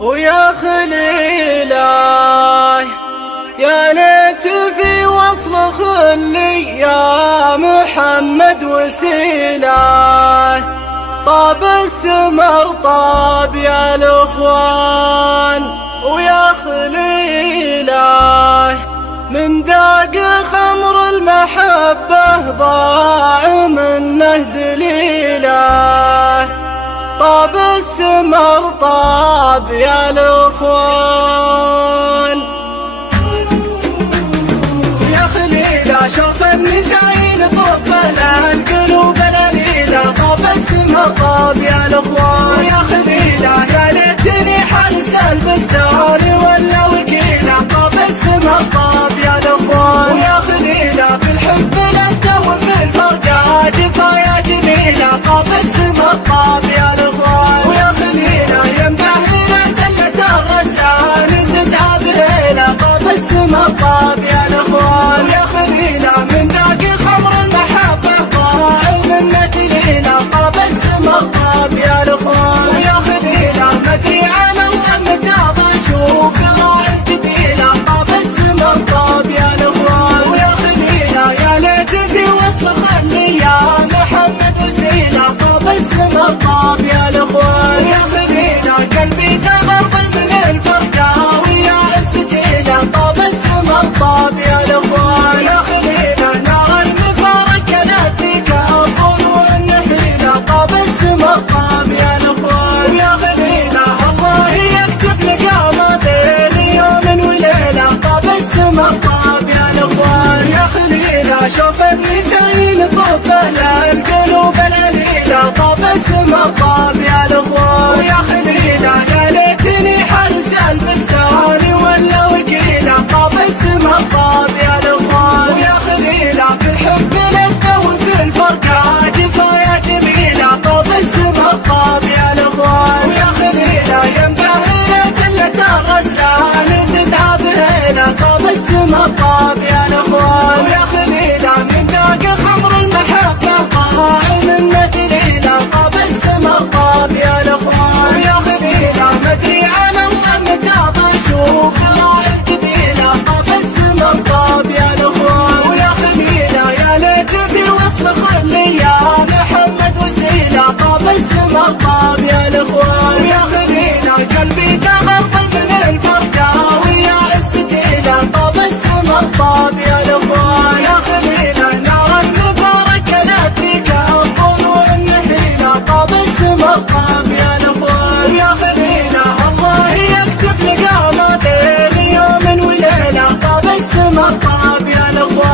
ويا خليله يا ليت في وصل خلي يا محمد وسيله. طاب السمر طاب يا الاخوان ويا خليله من داق خمر المحبة ضاع منه دليله. طاب السمر طاب يا الاخوان يا خليله شوف النساين طب لها القلوب الأليلة. طاب السمر طاب يا الاخوان يا خليله يا ليتني حارس البستان ولا وكيله. طاب السمر طاب يا الاخوان ويا خليله في الحب لنت وفي الفرقة جفا يا جميله. طاب السمر طاب يا الاخوان ويا خليله ينبه لنا دلة الرسان زدها بليله. طاب السمر طاب يا الاخوان ويا خليله من ذاق خمر المحبة ضاع منه دليله. طاب السمر طاب يا الاخوان ويا خليله مدري عن الله متى بشوف راعي الجديله. طاب السمر طاب يا الاخوان ويا خليله يا ليت في وصل خلي يا محمد وسيله. طاب السمر طاب يا الاخوان ويا خليله قلبي تغربل من الفرقه ويا عزتيله. طاب السمر طاب يا الاخوان ويا خليله نار المفارق كلابتك الطلوع النحيله. طاب السمر طاب يا الاخوان ويا خليله الله يكتب لك ما بين يوم وليله. طاب السمر طاب يا الاخوان يا خليله شوف النساين طب لها القلوب الأليلة. طاب السمر طاب يا الاخوان ويا خليله يا ليتني حارس البستان ولا وكيله. طاب السمر طاب يا الاخوان ويا خليله في الحب لنت وفي الفرقة جفا يا جميله. طاب السمر طاب يا الاخوان ويا خليله ينبه لنا دلة الرسان زدها بهيله. طاب السمر طاب يا الاخوان ويا خليله من ذاق خمر المحبة ضاع منه دليله. طاب السمر طاب يا الاخوان ويا خليله مدري عن الله متى بشوف راعي الجديله. طاب السمر طاب يا الاخوان ويا خليله يا ليت في وصل خلي يا محمد وسيله. طاب السمر طاب يا الاخوان ويا خليله قلبي تغربل من الفرقه ويا عزتيله. طاب السمر طاب يا الاخوان يا خليله نار المفارق كلابتك الطلوع النحيله. طاب السمر طاب يا الاخوان ويا خليله الله يكتب لك ما بين يوم وليله. طاب السمر طاب يا الاخوان